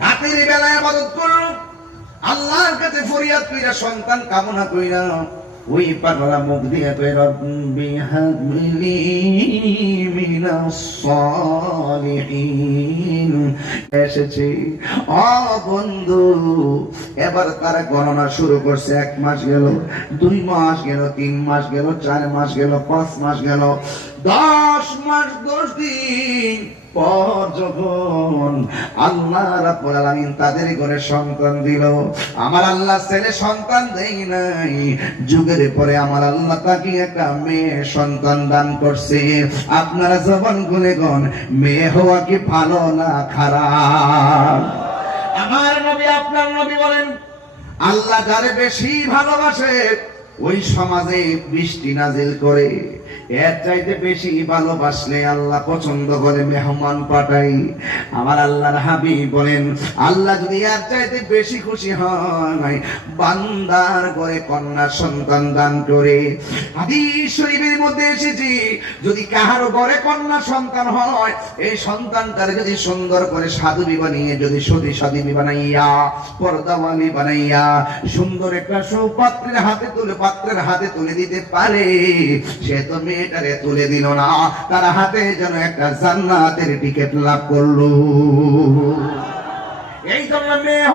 রাতের বেলায় ইবাদত করল, আল্লাহর কাছে ফরিয়াদ কইরা সন্তান কামনা কইরা ওই পাগলা মুখ দিয়ে কই রব্বি হাবলি মিনাস সালিহিন এসেছে। ও বন্ধু, এবার তারা গণনা শুরু করছে। 1 মাস গেল, 2 মাস গেল, 3 মাস গেল, 4 মাস গেল, 5 মাস গেল, 10 মাস 10 দিন পর যখন আল্লাহ রাব্বুল আলামিন তাদের ঘরে সন্তান দিল, আমার আল্লাহ ছেলে সন্তান দেই নাই, যুগের পরে আমার আল্লাহ তাকে একটা মেয়ে সন্তান দান করছে। আপনারা জবান খুলে কোন মেয়ে হওয়া কি ভালো না খারাপ? আমার নবী আপনার নবী বলেন, আল্লাহ যারে বেশি ভালোবাসে ওই সমাজে বৃষ্টি নাজিল করে, এর চাইতে বেশি ভালোবাসলে আল্লাহ পছন্দ করে মেহমান পাঠাই। আমার আল্লাহর হাবিব বলেন, আল্লাহ যদি এর চাইতে বেশি খুশি হয় বান্দার ঘরে কন্যা সন্তান দান করে। হাদিস শরীফের মধ্যে এসেছে, যদি কাহারো ঘরে কন্যা সন্তান হয়, এই সন্তানটারে যদি সুন্দর করে সাধুবি বানিয়ে, যদি সতী সাধুবি বানাইয়া, পর্দাওয়ালি বানাইয়া, সুন্দর একটা সুপাত্রের হাতে তুলে দিতে পারে, সে তো মেয়েটারে তুলে দিল না, তার হাতে যেন একটা জান্নাতের টিকিট লাভ করলো। এই জন্য মেয়ে